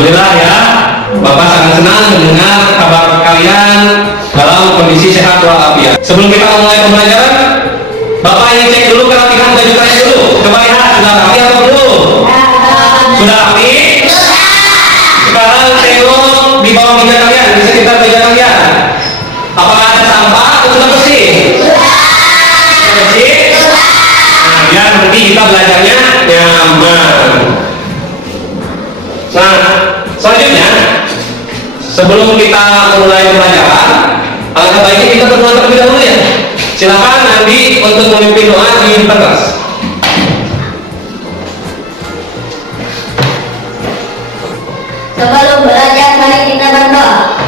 Alhamdulillah ya, Bapak sangat senang mendengar kabar kalian dalam kondisi sehat walafiat. Sebelum kita mulai pembelajaran, Bapak ingin cek dulu kerapihan baju kalian dulu. Coba lihat, sudah rapi atau belum? Sudah rapi? Sekarang tengok di bawah meja kalian, di sekitar meja kalian. Apakah ada sampah atau sudah bersih? Bersih? Nah, biar nanti kita belajarnya nyaman. Nah, selanjutnya sebelum kita mulai pembelajaran, alangkah baiknya kita berdoa terlebih dahulu ya. Silakan Andi untuk memimpin doa di pentas. Sebelum belajar, mari kita berdoa.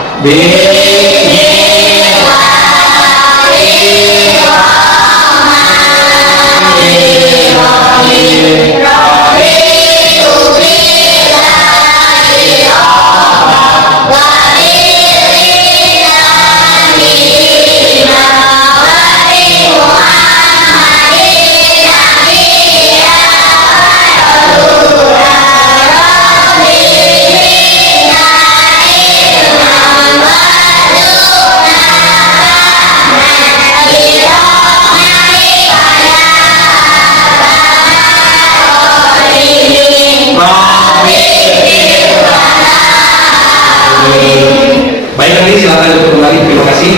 Baik, nanti silakan untuk kembali. Terima kasih.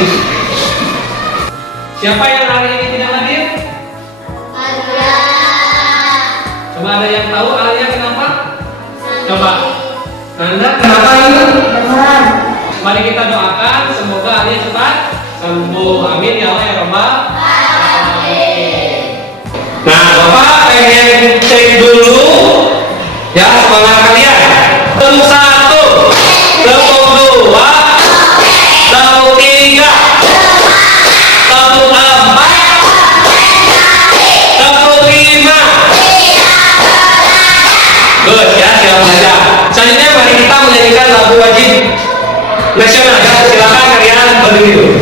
Siapa yang hari ini tidak hadir? Coba ada yang tahu Alia kenapa? Coba. Anda kenapa ini? Mari kita doakan semoga Alia cepat sembuh. Amin ya Allah ya Rabbal alamin. Nah, Bapak pengen cek dulu ya semangat kalian. Tepuk 1, tepuk 2, tepuk 3, tepuk 4, tepuk 5. Good ya, siap belajar. Selanjutnya mari kita menyanyikan lagu wajib nasional ya. Silakan kalian berdiri dulu.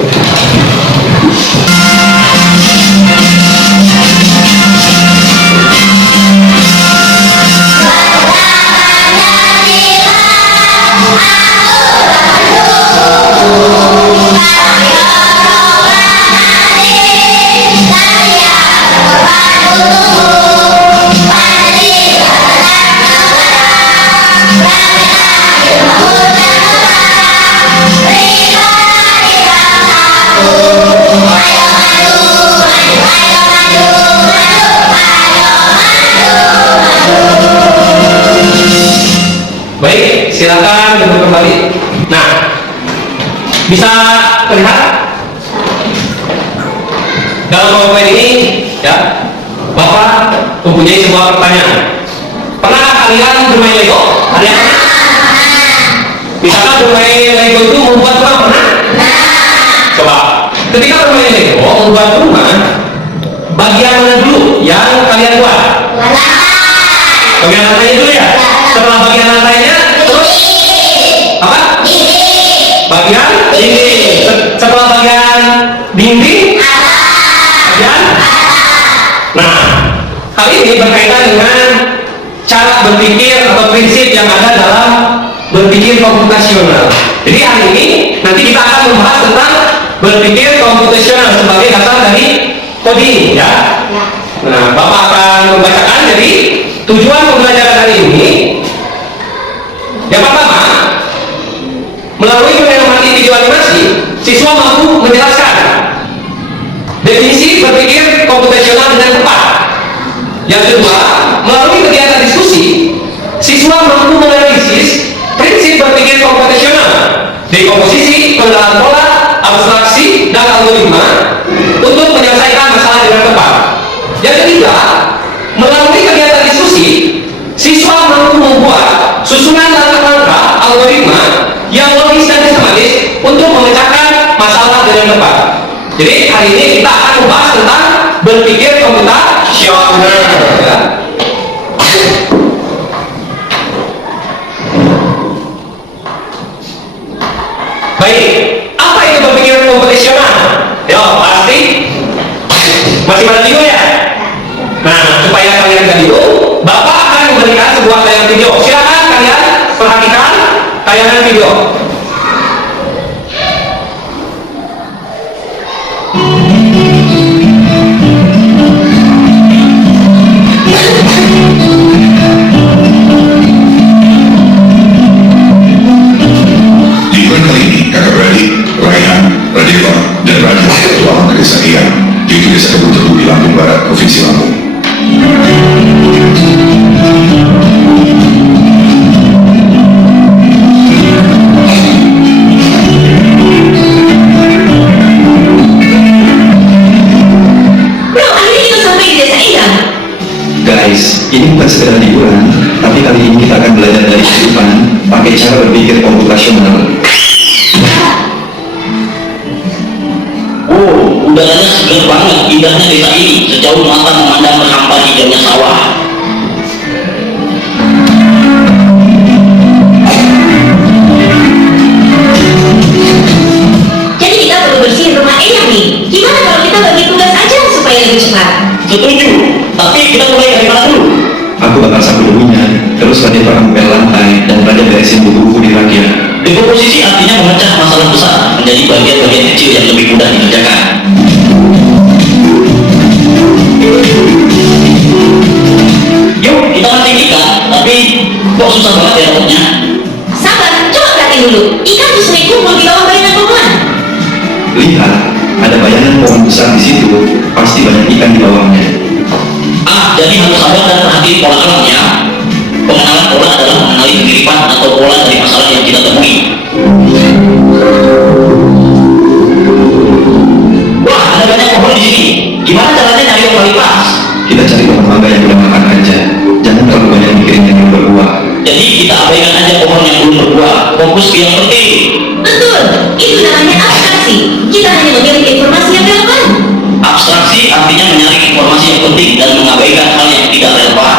Baik, silakan duduk kembali. Nah, bisa terlihat dalam PowerPoint ini ya, Bapak mempunyai sebuah pertanyaan. Pernah kalian bermain Lego? Ada yang pernah? Misalkan bermain Lego itu membuat rumah, pernah? Coba, ketika bermain Lego membuat rumah, bagian mana dulu yang kalian buat? Bagian lantainya dulu ya. Setelah bagian lantainya, terus apa? Bagian dinding. Setelah bagian dinding, bagian. Nah, hal ini berkaitan dengan cara berpikir atau prinsip yang ada dalam berpikir komputasional. Jadi hari ini nanti kita akan membahas tentang berpikir komputasional sebagai dasar dari coding ya. Nah, Bapak akan membacakan. Jadi tujuan pembelajaran hari ini yang pertama, melalui mengamati video animasi, siswa mampu menjelaskan definisi berpikir komputasional dengan tepat. Yang kedua, melalui kegiatan diskusi, siswa mampu menganalisis prinsip berpikir komputasional, dekomposisi, pengenalan pola, abstraksi, dan algoritma untuk menyelesaikan masalah dengan tepat. Yang ketiga, melalui kegiatan diskusi, siswa mampu membuat susunan langkah-langkah algoritma yang logis dan sistematis untuk memecahkan masalah dengan tepat. Jadi hari ini kita akan membahas tentang berpikir komputasional ya. Baik, apa itu berpikir komputasional? Ya, pasti masih pada video ya. Nah, supaya kalian gak bingung, Bapak akan memberikan sebuah layar video. Silakan kalian perhatikan tayangan video. Di event kali ini, kakak beradik, Raihan, Radeva, dan Raju bertualang ke desa Ia, yaitu desa Kebun Tebu di Lampung Barat, Provinsi Lampung. Bro, akhirnya kita sampai di desa Ia. Guys, ini bukan sekedar liburan, tapi kali ini kita akan belajar dari kehidupan pakai cara berpikir komputasional. Oh, udaranya segar banget, indahnya desa ini. Sejauh mata memandang berhampa hijaunya sawah. Jadi kita perlu bersihin rumah Eyang nih. Gimana kalau kita bagi tugas aja supaya lebih cepat? Setuju, tapi kita mulai dari mana dulu? Aku bakal sapu debunya, terus Radeva akan bel lantai, dan Raja beresin buku-buku di rak. Dekomposisi artinya memecah masalah besar menjadi bagian-bagian kecil yang lebih mudah dikerjakan. Yuk, kita mancing ikan, tapi kok susah banget ya dapetnya? Sabar, coba perhatiin dulu. Ikan tuh sering kumpul di bawah bayangan pohon. Lihat, ada bayangan pohon besar di situ, pasti banyak ikan di bawahnya. Ah, jadi harus sabar dan perhatiin pola alam ya. Pengenalan pola adalah mengenali kemiripan atau pola dari masalah yang kita temui. Wah, ada banyak pohon di sini. Gimana caranya cari yang paling pas? Kita cari pohon mangga yang udah makan aja, jangan terlalu banyak mikirin yang belum berbuah. Jadi kita abaikan aja pohon yang belum berbuah. Fokus ke yang penting. Betul, itu namanya abstraksi. Kita hanya memiliki informasi yang relevan. Abstraksi artinya menyaring informasi yang penting dan mengabaikan hal yang tidak relevan.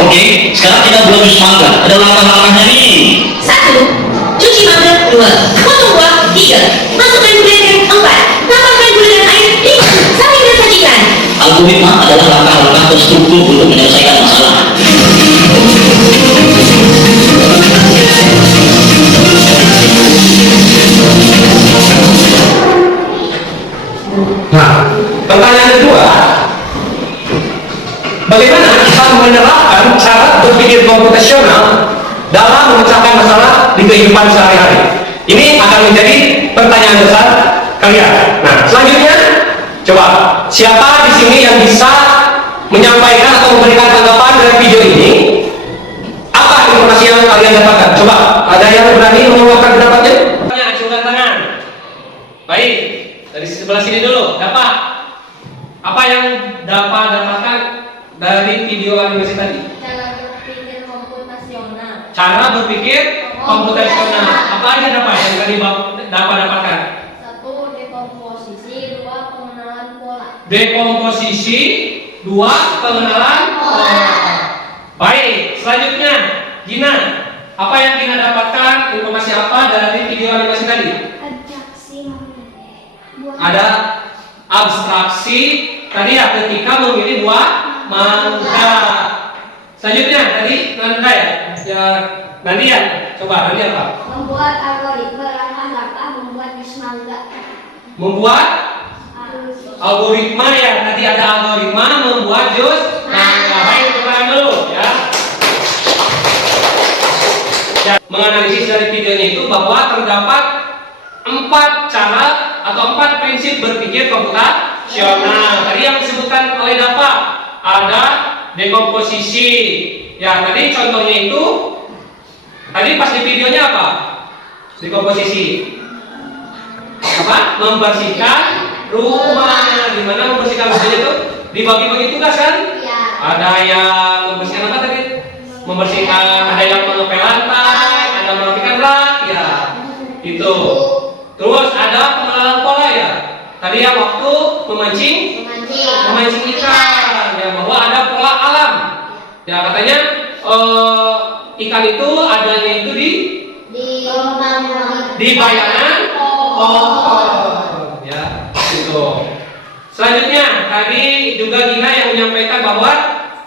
Oke, sekarang kita buat jus mangga. Ada langkah-langkahnya nih. 1. Cuci mangga. 2. Potong buah. 3. Masukkan blender. 4. Tambahkan gula dan air. 5. Saring dan sajikan. Algoritma adalah langkah-langkah terstruktur untuk menyelesaikan masalah. Nah, pertanyaan kedua, bagaimana kita menerapkan cara berpikir komputasional dalam memecahkan masalah di kehidupan sehari-hari? Ini akan menjadi pertanyaan besar kalian. Nah, selanjutnya, coba siapa di sini yang bisa menyampaikan atau memberikan tanggapan dari video ini? Apa informasi yang kalian dapatkan? Coba, ada yang berani mengeluarkan pendapatnya? Acungkan tangan. Baik, dari sebelah sini dulu. Dapat apa yang dapat dapatkan dari video animasi tadi? Cara berpikir komputasional. Cara berpikir komputasional. Apa aja dapat yang tadi dapat dapatkan? 1. Dekomposisi. 2. Pengenalan pola. Dekomposisi. 2. Pengenalan pola. Baik, selanjutnya Gina, apa yang Gina dapatkan, informasi apa dari video animasi tadi? Ada abstraksi tadi ya, ketika memilih buah mangga. Selanjutnya tadi Nanda ya, Nadian, coba Nadian apa? Membuat algoritma langkah-langkah membuat jus mangga. Membuat algoritma ya, tadi ada algoritma membuat jus mangga. Baik, coba dulu ya. Menganalisis dari videonya itu bahwa terdapat 4 cara atau 4 prinsip berpikir komputasional. Tadi yang disebutkan oleh Dapa ada dekomposisi. Ya, tadi contohnya itu tadi pas di videonya apa? Dekomposisi. Apa? Membersihkan rumah. Di mana membersihkan rumah itu? Dibagi-bagi tugas kan? Ya. Ada yang membersihkan apa tadi? Membersihkan, ada yang mengepel lantai, ada merapikan rak, ya. Itu. Terus ada pengenalan pola ya. Tadi yang waktu memancing ikan, ya, bahwa ada pola alam. Ya, katanya ikan itu adanya itu di bayangan pohon, ya, itu. Selanjutnya tadi juga Gina yang menyampaikan bahwa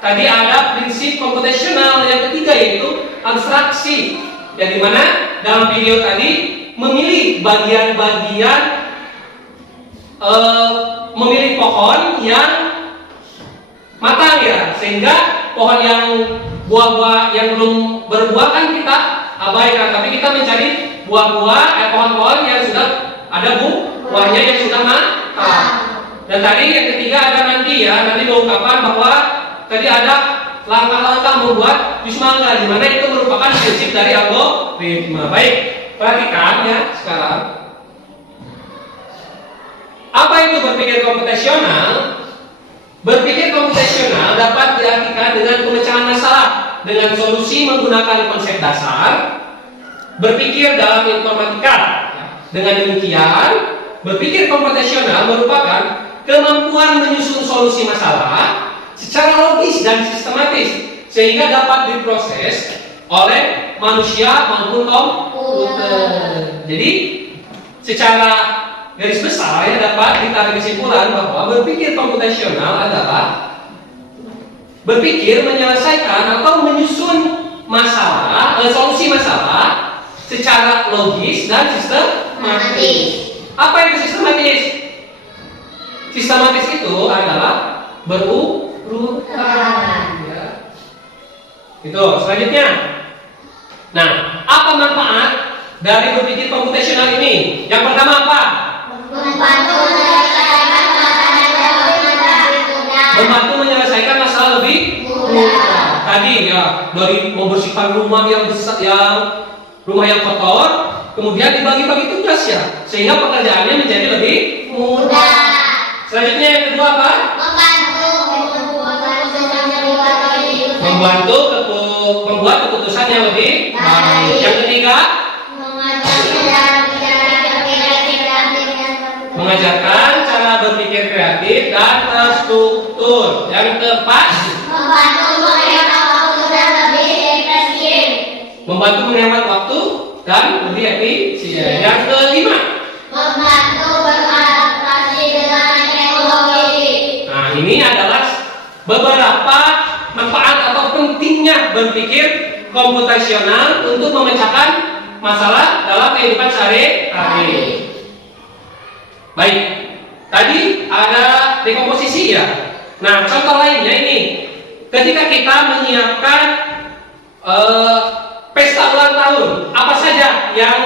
tadi ada prinsip komputasional yang ketiga yaitu abstraksi. Yang dimana dalam video tadi memilih bagian-bagian memilih pohon yang matang ya, sehingga pohon yang buah-buah yang belum berbuah kan kita abaikan, tapi kita mencari buah-buah pohon-pohon yang sudah ada buahnya yang sudah matang. Dan tadi yang ketiga ada nanti diungkapkan bahwa tadi ada langkah-langkah membuat jus mangga, di mana itu merupakan prinsip dari algoritma. Baik, perhatikan ya sekarang. Apa itu berpikir komputasional? Berpikir komputasional dapat diartikan dengan pemecahan masalah dengan solusi menggunakan konsep dasar, berpikir dalam informatika. Dengan demikian, berpikir komputasional merupakan kemampuan menyusun solusi masalah secara logis dan sistematis sehingga dapat diproses oleh manusia maupun komputer. Jadi, secara garis besar ya dapat ditarik kesimpulan bahwa berpikir komputasional adalah berpikir menyelesaikan atau menyusun masalah, solusi masalah secara logis dan sistematis. Apa itu sistematis? Sistematis itu adalah berurutan. Ya. Itu selanjutnya. Nah, apa manfaat dari berpikir komputasional ini? Yang pertama apa? Membantu menyelesaikan masalah lebih mudah. Tadi ya, dari membersihkan rumah yang besar, rumah yang kotor, kemudian dibagi-bagi tugas ya, sehingga pekerjaannya menjadi lebih mudah. Selanjutnya yang kedua apa? Membantu membuat keputusan yang lebih baik. Yang ketiga, mengajarkan cara berpikir kreatif dan terstruktur. Yang keempat, membantu menghemat waktu dan lebih efisien. Yang kelima, Membantu beradaptasi dengan teknologi. nah ini adalah beberapa manfaat atau pentingnya berpikir komputasional untuk memecahkan masalah dalam kehidupan sehari-hari. Baik, tadi ada dekomposisi ya. Nah, contoh lainnya ini, ketika kita menyiapkan pesta ulang tahun, apa saja yang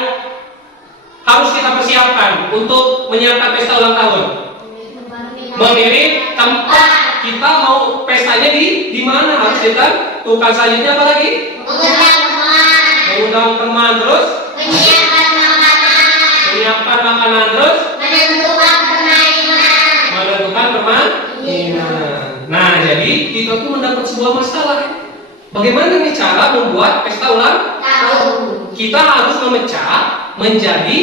harus kita persiapkan untuk menyiapkan pesta ulang tahun? Memilih tempat, kita mau pestanya di mana, harus kita tukar. Selanjutnya apa lagi? Mengundang teman, terus menyiapkan makanan, terus menentukan permainan. Nah, jadi kita tuh mendapat sebuah masalah. Bagaimana nih cara membuat pesta ulang tahun? Kita harus memecah menjadi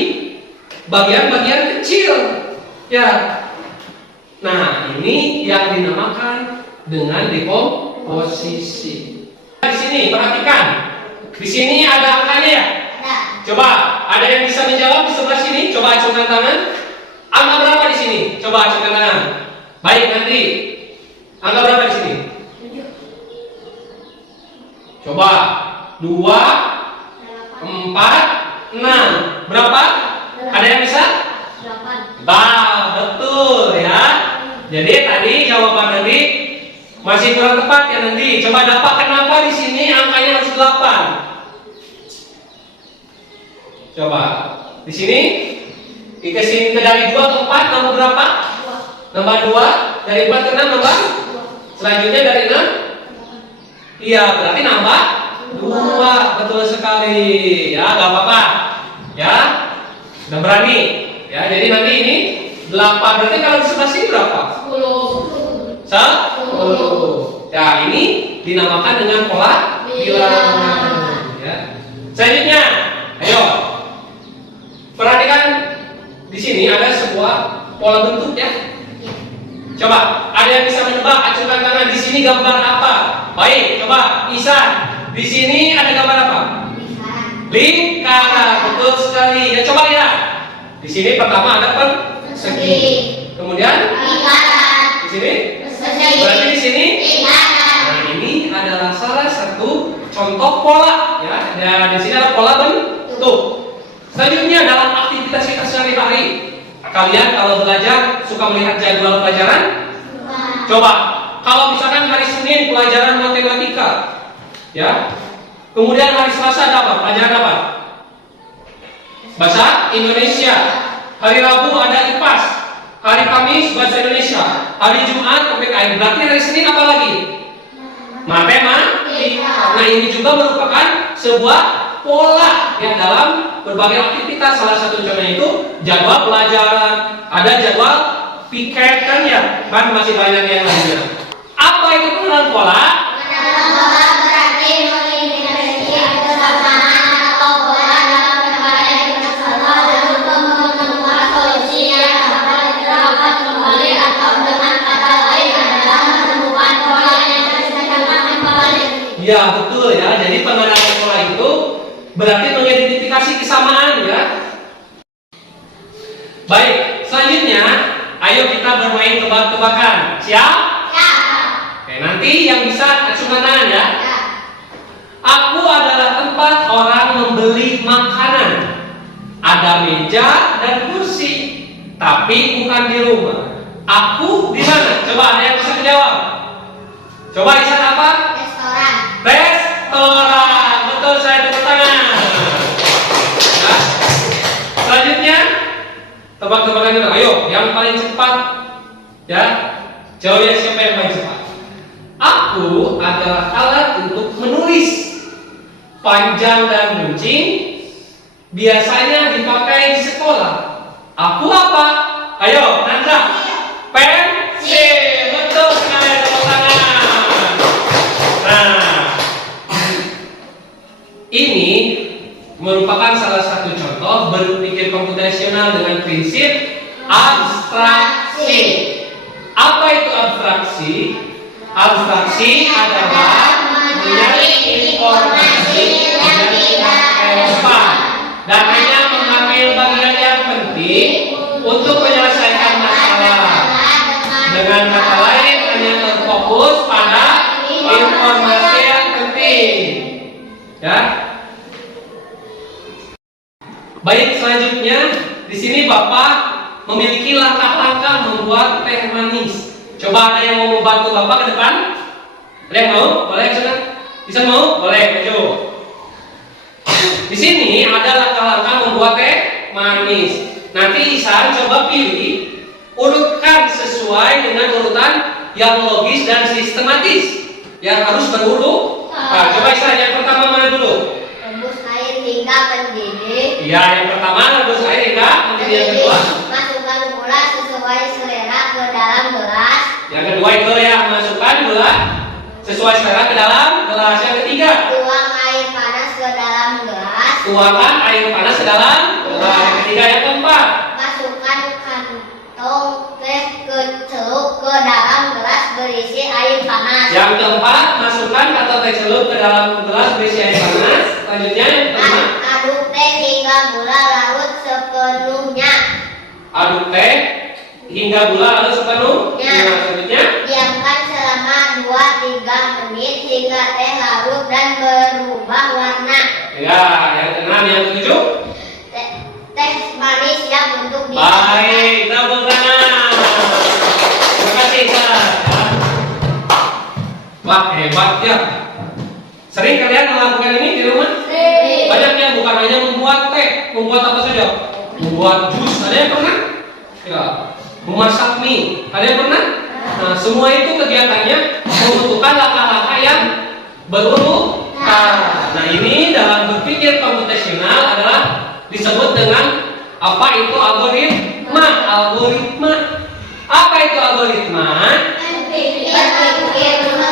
bagian-bagian kecil. Ya. Nah, ini yang dinamakan dengan dekomposisi. Di sini perhatikan. Di sini ada angkanya ya? Coba, ada yang bisa menjawab di sebelah sini? Coba acungkan tangan. Angka berapa di sini? Coba acungkan tangan. Baik, nanti. Angka berapa di sini? Coba 2, 4, 6. Berapa? Ada yang bisa? 8. Betul ya. Jadi tadi jawaban nanti masih kurang tepat ya nanti. Coba dapat kenapa di sini angkanya harus 8? Coba di sini dikasih dari 2 ke 4 nambah berapa? Nambah 2. Dari 4 ke 6 nambah? Selanjutnya dari 6? Iya, berarti nambah 2. Betul sekali. Ya, gak apa-apa. Ya, udah berani. Ya, jadi nanti ini 8. Berarti kalau di sebelah sini berapa? 10. 10. Ya, ini dinamakan dengan pola bilangan. Ya. Selanjutnya, ayo. Perhatikan di sini ada sebuah pola bentuk ya. Coba, ada yang bisa menebak? Acungkan tangan. Di sini gambar apa? Baik, coba Isan. Di sini ada gambar apa? Lingkaran. Betul sekali. Ya, coba lihat. Di sini pertama ada persegi. Kemudian Lingkaran. di sini. Persegi. Berarti di sini. Lingkaran. Nah, satu contoh pola ya. Dan di sini ada pola bentuk. Selanjutnya dalam aktivitas kita sehari-hari, kalian kalau belajar suka melihat jadwal pelajaran? Coba, kalau misalkan hari Senin pelajaran matematika, ya. Kemudian hari Selasa ada apa? Pelajaran apa? Bahasa Indonesia. Hari Rabu ada IPAS. Hari Kamis bahasa Indonesia. Hari Jumat PPKN. Berarti hari Senin apa lagi? Matematika. Nah, ini juga merupakan sebuah pola yang dalam berbagai aktivitas. Salah satu contohnya itu jadwal pelajaran. Ada jadwal piket kan ya. Kan masih banyak yang lainnya. Apa itu pengenalan pola? Pengenalan pola berarti mengidentifikasi kesamaan atau pola dalam penerapan masalah dan untuk menemukan solusi yang dapat diterapkan kembali atau dengan kata lain adalah menemukan pola yang bisa diterapkan kembali. Ya betul ya. Jadi pengenalan pola itu berarti mengidentifikasi kesamaan ya. Baik, selanjutnya ayo kita bermain tebak-tebakan. Siap? Oke, nanti yang bisa acungkan tangan ya. Aku adalah tempat orang membeli makanan. Ada meja dan kursi, tapi bukan di rumah. Aku di mana? Coba ada yang bisa menjawab. Coba Isan apa? Restoran. Restoran. Betul, saya tepuk tangan. Nah, selanjutnya tebak-tebakan kita. Ayo, yang paling cepat ya. Jawabnya siapa yang paling cepat? Aku adalah alat untuk menulis. Panjang dan runcing, biasanya dipakai di sekolah. Aku apa? Ayo, Nandra. Pensil. Betul sekali, tepuk tangan. Nah, ini merupakan salah satu contoh berpikir komputasional dengan prinsip abstraksi. Apa itu abstraksi? Abstraksi adalah menyaring informasi yang tidak relevan dan hanya mengambil bagian yang penting untuk menyelesaikan masalah. Dengan kata lain, hanya terfokus pada informasi yang penting. Ya. Baik, selanjutnya di sini Bapak memiliki langkah-langkah membuat teh manis. Coba ada yang mau membantu Bapak ke depan? Ada yang mau? Boleh sudah? Bisa mau? Boleh, maju. Di sini ada langkah-langkah membuat teh manis. Nanti Isan coba pilih, urutkan sesuai dengan urutan yang logis dan sistematis, yang harus berurut. Nah, coba Isan yang pertama mana dulu? Rebus air hingga mendidih. Iya, yang pertama rebus air hingga mendidih. Yang kedua? Masukkan gula sesuai selera ke dalam gelas. Yang kedua itu ya, masukkan gula sesuai selera ke dalam gelas. Yang ketiga, Tuang air panas ke dalam gelas. tuangkan air panas ke dalam gelas. Yang ketiga, yang keempat, Masukkan kantong teh ke celup ke dalam gelas berisi air panas. yang keempat, masukkan kantong teh celup ke dalam gelas berisi air panas. Selanjutnya, yang kelima, Aduk teh hingga gula larut sepenuhnya. aduk teh hingga gula lalu sepenuhnya. Ya. Selanjutnya, Diamkan selama 2-3 menit hingga teh larut dan berubah warna. ya, yang keenam, yang ketujuh. Teh manis siap untuk Baik, tepuk tangan. Terima kasih, Sarah. Wah, hebat ya. Sering kalian melakukan ini di rumah? Banyak yang bukan hanya membuat teh, membuat apa saja? Membuat jus, ada yang pernah? Ya. Memasak mie, ada yang pernah? Nah, semua itu kegiatannya membutuhkan langkah-langkah yang berurutan. Nah, ini dalam berpikir komputasional adalah disebut dengan apa itu algoritma. Algoritma. Apa itu algoritma?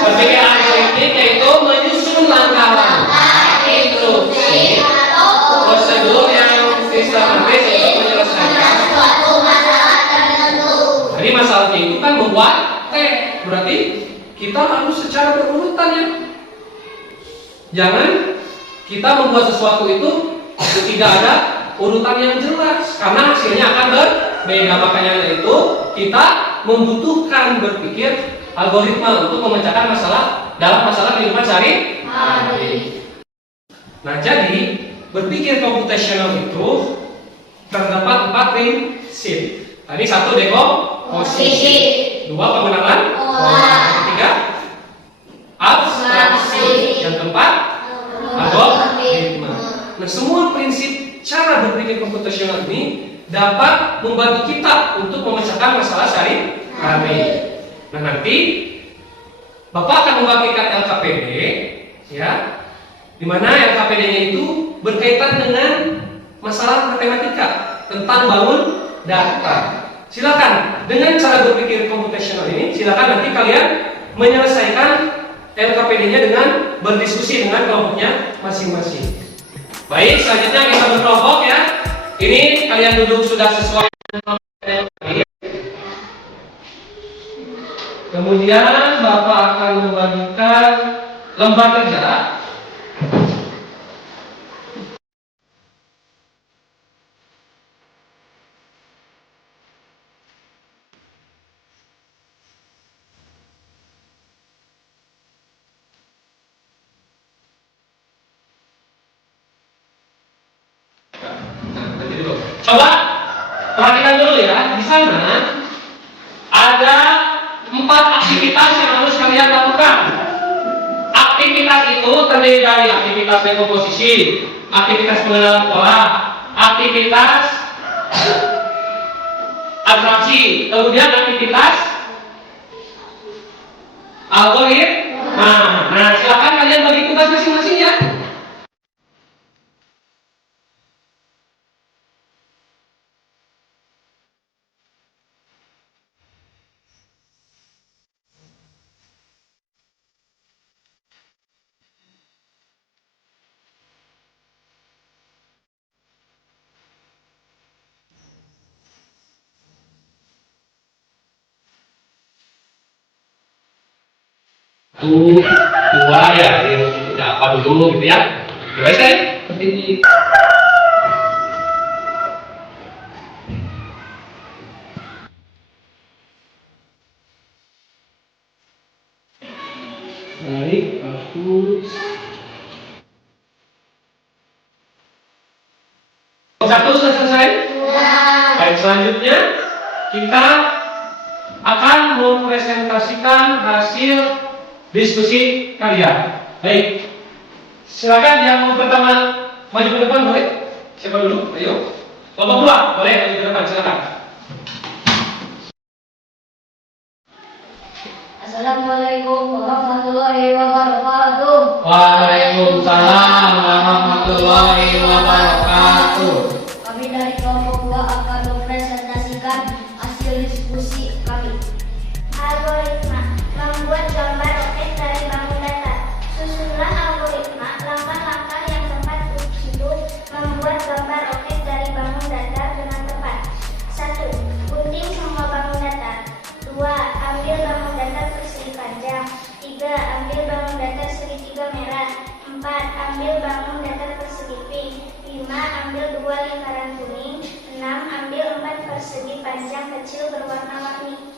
Berpikir algoritmik yaitu menyusun langkah-langkah, instruksi, prosedur yang sistematis untuk menyelesaikan. Jadi masalahnya itu kan membuat teh. Berarti kita harus secara berurutan ya. Jangan kita membuat sesuatu itu tidak ada urutan yang jelas karena hasilnya akan berbeda. Makanya itu kita membutuhkan berpikir algoritma untuk memecahkan masalah dalam masalah kehidupan sehari-hari. Nah, jadi berpikir komputasional itu terdapat 4 prinsip. Tadi 1 dekomposisi, 2 pengenalan pola, 3 abstraksi, yang keempat algoritma. Nah, semua prinsip cara berpikir komputasional ini dapat membantu kita untuk memecahkan masalah sehari-hari. Nah, nanti Bapak akan membagikan LKPD, ya, di mana LKPD-nya itu berkaitan dengan masalah matematika tentang bangun data. Silakan dengan cara berpikir komputasional ini, silakan nanti kalian menyelesaikan LKPD-nya dengan berdiskusi dengan kelompoknya masing-masing. Baik, selanjutnya kita berkelompok ya. Ini kalian duduk sudah sesuai dengan kelompok. Kemudian Bapak akan membagikan lembar kerja. Coba perhatikan dulu ya, di sana ada 4 aktivitas yang harus kalian lakukan. Aktivitas itu terdiri dari aktivitas dekomposisi, aktivitas pengenalan pola, aktivitas abstraksi, kemudian aktivitas algoritma. Nah, silakan kalian bagi tugas masing-masing ya. Dua ya, yang apa dulu gitu ya. Baik saya seperti ini. Baik, bagus. Satu sudah selesai? Baik, selanjutnya kita akan mempresentasikan hasil diskusi kalian. Baik, silakan yang pertama maju ke depan, boleh? Siapa dulu? Ayo. Kelompok 2, boleh maju ke depan, silakan. Assalamualaikum warahmatullahi wabarakatuh. Waalaikumsalam warahmatullahi wabarakatuh. Kami dari kelompok 2 akan mempresentasikan hasil diskusi kami. Algoritma membuat gambar roket dari bangun data. Susunan algoritma langkah-langkah yang tepat untuk membuat gambar roket dari bangun data dengan tepat. 1. Gunting semua bangun data. 2. Ambil bangun data persegi panjang. 3. Ambil bangun data segitiga merah. 4. Ambil bangun data persegi pink. 5. Ambil 2 lingkaran kuning. 6. Ambil 4 persegi panjang kecil berwarna-warni.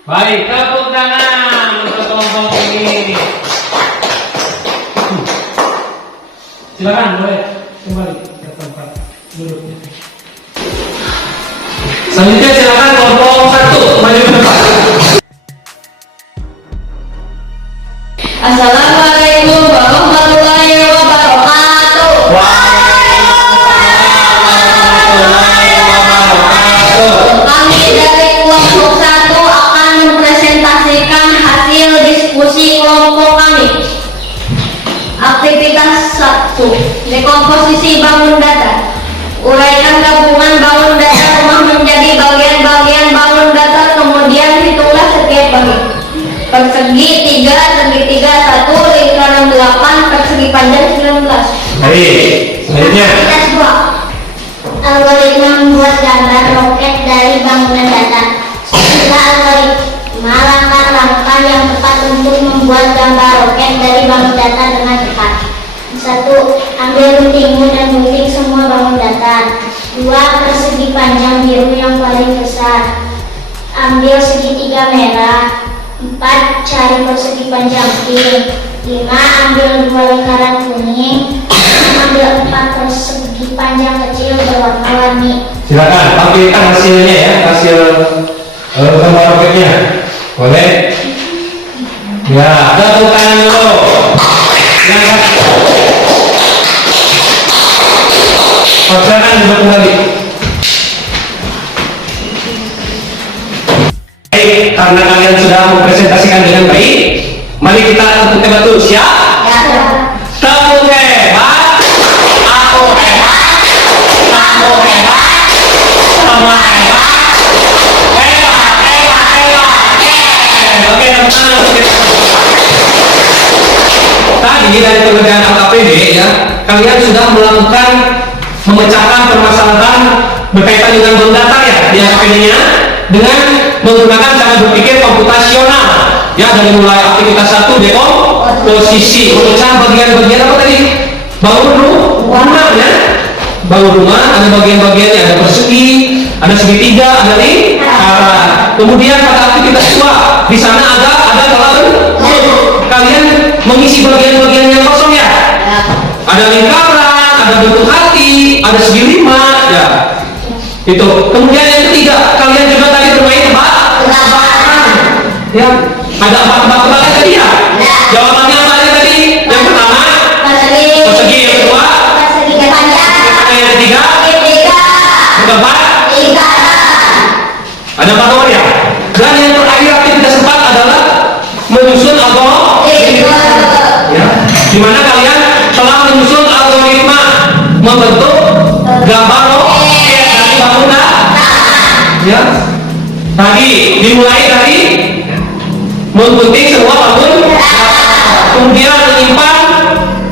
Baik, tepuk tangan untuk kelompok ini. Silakan, boleh kembali ke tempat duduknya. Selanjutnya silakan kelompok 1 maju ke depan. Assalamualaikum warahmatullahi wabarakatuh. Kami dari kelompok 1 akan mempresentasikan hasil diskusi kelompok kami. Aktivitas 1. Dekomposisi bangun data. Uraikan gabungan bangun data rumah menjadi bagian-bagian bangun data, kemudian hitunglah setiap bagian. Persegi 3, segitiga 1, lingkaran 8, persegi panjang 19. Baik, selanjutnya. Aktivitas 2. Algoritma membuat gambar roket dari bangunan data. Setelah algoritma langkah-langkah yang tepat untuk membuat gambar roket dari bangun data dengan tepat. 1. Ambil guntingmu dan gunting semua bangun data. 2. Persegi panjang biru yang paling besar. Ambil segitiga merah. 4. Cari persegi panjang pink. 5. Ambil 2 lingkaran kuning. Ambil 4 persegi panjang kecil berwarna-warni. Silakan tampilkan hasilnya ya, hasil gambar roketnya. Boleh? Ya, tepuk tangan dulu. Silakan duduk kembali. Baik, karena kalian sudah mempresentasikan dengan baik, mari kita tentukan betul. Siap? Tepuk hebat. Aku hebat. Kamu hebat. Sama hebat. Hebat, hebat, hebat. Oke, teman-teman. Tadi dari pengerjaan AKPD ya, kalian sudah melakukan memecahkan permasalahan berkaitan dengan bom data ya di AKPD-nya dengan menggunakan cara berpikir komputasional ya, dari mulai aktivitas 1 dekomposisi, memecah bagian-bagian apa tadi? Bangun rumah ya, bangun rumah ada bagian-bagiannya, ada persegi, ada segitiga, ada lingkaran. Kemudian pada aktivitas 2 di sana ada kolam bentuk. Kalian mengisi bagian-bagian yang kosong ya. Ada lingkaran, ada bentuk hati, ada segi 5 ya. Itu. Kemudian yang ketiga, kalian juga tadi bermain tebak-tebakan. Ya, ada 4 tebak-tebakan tadi ya. Jawabannya apa aja tadi? Yang pertama persegi, yang kedua yang ketiga, yang keempat ada 4 nomor ya. Dan yang terakhir aktivitas 4 adalah menyusun algoritma ya, dimana kalian telah menyusun algoritma membentuk gambar roket dari bangunan ya. Tadi dimulai dari menggunting semua bangun, kemudian menyimpan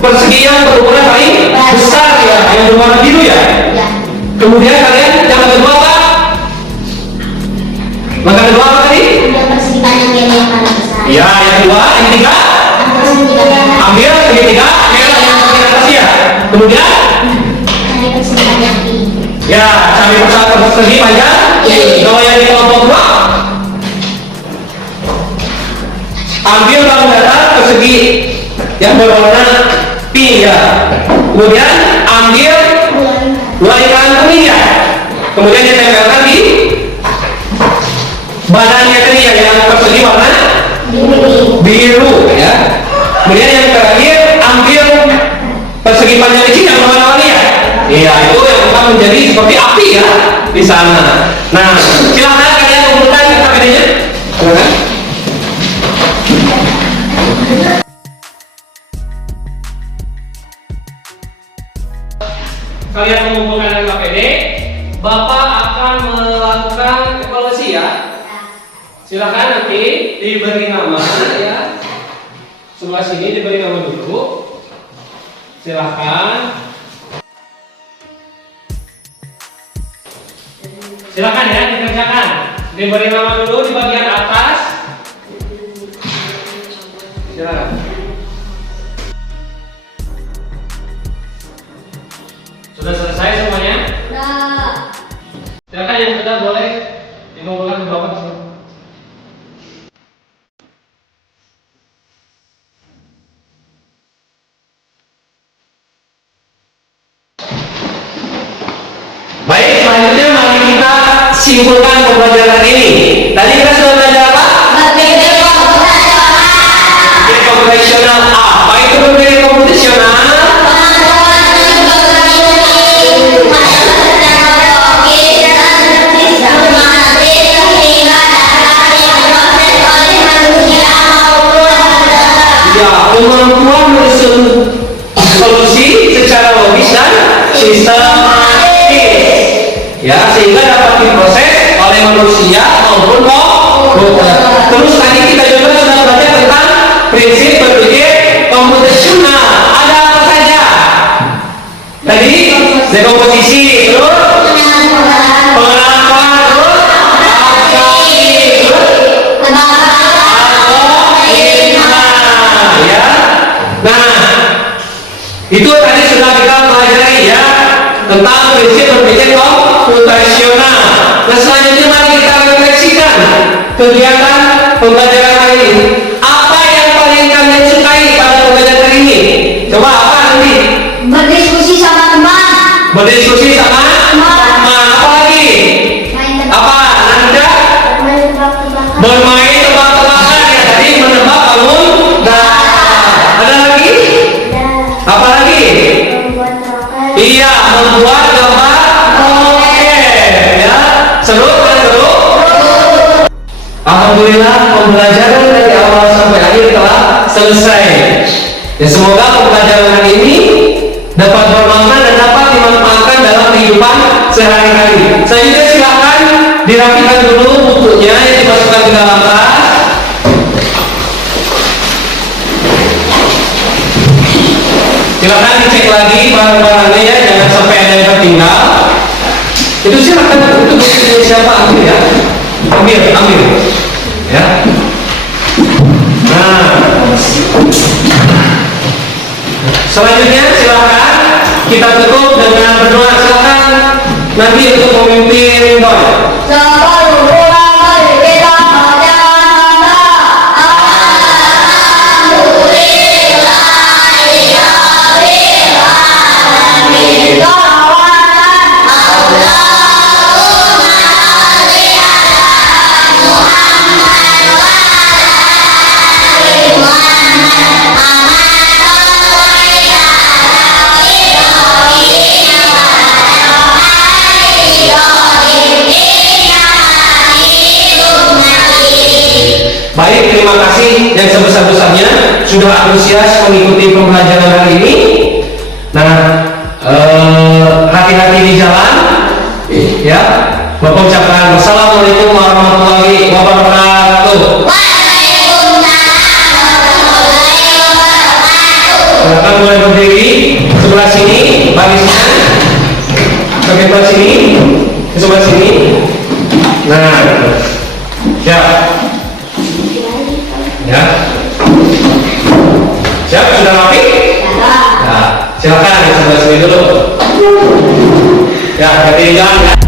persegi yang berukuran paling besar ya, yang berwarna biru ya. Kemudian kalian yang kedua apa? Langkah kedua apa tadi? Ambil persegi panjang yang paling besar. Ya, yang kedua, yang ketiga, ambil segitiga merah yang bagian atas ya. Kemudian, ya, cari persegi panjang. Kalau yang di kelompok 2, ambil bangun datar persegi yang berwarna pink ya. Kemudian ambil 2 lingkaran kuning ya. Kemudian ditempelkan di badannya tadi ya, yang persegi warna biru ya. Kemudian yang terakhir ambil persegi panjang kecil yang warna-warni ya. Iya, itu yang akan menjadi seperti api ya di sana. Nah, silakan kalian kumpulkan AKPD-nya. Silakan. Kalian mengumpulkan AKPD, Bapak akan melakukan evaluasi ya. Silakan nanti diberi nama ya. Sebelah sini diberi nama dulu. Silakan. Silakan ya dikerjakan. Diberi nama dulu di bagian atas. Silakan. Sudah selesai semuanya? Sudah. Silakan yang sudah boleh dikumpulkan ke bawah sini. Baik, selanjutnya mari kita simpulkan pembelajaran ini. Tadi kita sudah belajar apa? Berpikir komputasional. Apa itu berpikir komputasional? Ya, kemampuan menyusun solusi secara logis dan sistematis ya, sehingga dapat diproses oleh manusia maupun komputer. Terus tadi kita juga sudah belajar tentang prinsip berpikir komputasional. Ada apa saja? Tadi dekomposisi, terus pengenalan, terus abstraksi, terus algoritma ya. Nah, itu tadi sudah kita pelajari ya tentang prinsip berpikir komputasional. Nah, selanjutnya mari kita refleksikan kegiatan pembelajaran hari ini. Apa yang paling kalian sukai pada pembelajaran dari awal sampai akhir telah selesai. Ya, semoga pembelajaran ini dapat bermakna dan dapat dimanfaatkan dalam kehidupan sehari-hari. Selanjutnya silakan dirapikan dulu bukunya yang dimasukkan ke dalam tas. Silakan dicek lagi barang-barangnya ya, jangan sampai ada yang tertinggal. Itu silakan, itu bukunya siapa, ambil ya, ambil ya. Nah, selanjutnya silakan kita tutup dengan berdoa. Silakan nanti untuk memimpin doa. Baik, terima kasih yang sebesar-besarnya sudah antusias mengikuti pembelajaran hari ini. Nah, hati-hati di jalan, ya. Bapak ucapkan Assalamualaikum warahmatullahi wabarakatuh. Silakan mulai berdiri sebelah sini, barisnya bagian sini, ke sebelah sini. Nah, siap. Ya, siap, sudah rapi? Nah, silakan sebelah sini dulu. Ya, hati-hati di jalan ya.